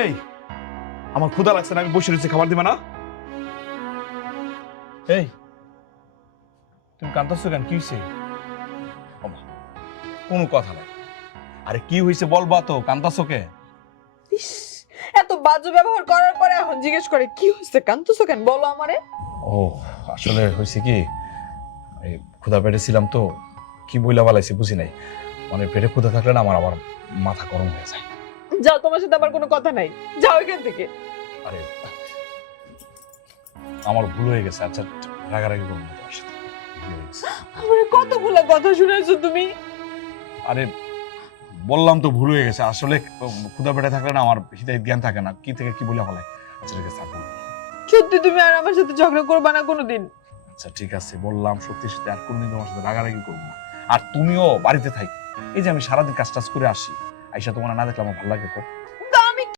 এই আমার ক্ষুধা লাগছে না, আমি বসে রয়েছি, খাবার দিবে না? এই তুমি কাঁদতেছো কেন? কি হয়েছে? কোনো কথা নাই। আরে কি হয়েছে বলবা তো, কাঁদতেছো কে? ইস, এত বাজে ব্যবহার করার পরে এখন জিজ্ঞেস করে কি হয়েছে, কাঁদতেছো কেন বলো আমারে। ও আসলে হয়েছে কি, এই ক্ষুধা পেটে ছিলাম তো, কি বইলা বালাইছি বুঝি নাই। মানে পেটে ক্ষুধা থাকলে না আমার আবার মাথা গরম হয়ে যায়। যাও, তোমার সাথে আবার কোনো কথা নাই, যাও এখান থেকে। আরে আমার ভুল হয়ে গেছে। আচ্ছা রাগারাগি করবো না তোমার সাথে, ভুল হয়ে গেছে। আমারে কতগুলো কথা শুনেছো তুমি। আরে বললাম তো ভুল হয়ে গেছে। আসলে ক্ষুধা পেটে থাকলে না আমার হৃদয় জ্ঞান থাকে না, কি থেকে কি বলে ফেলায়। আচ্ছা ঠিক আছে থাকবো। সত্যি তুমি আর আমার সাথে ঝগড়া করবা না কোনোদিন। আচ্ছা ঠিক আছে বললাম, সত্যি সত্যি আর কোনদিন তোমার সাথে রাগারাগি করবো না। আর তুমিও বাড়িতে থাক। এই যে আমি সারাদিন কাজ টাজ করে আসি, আইসা তোমার না দেখলে আমার ভালো লাগে?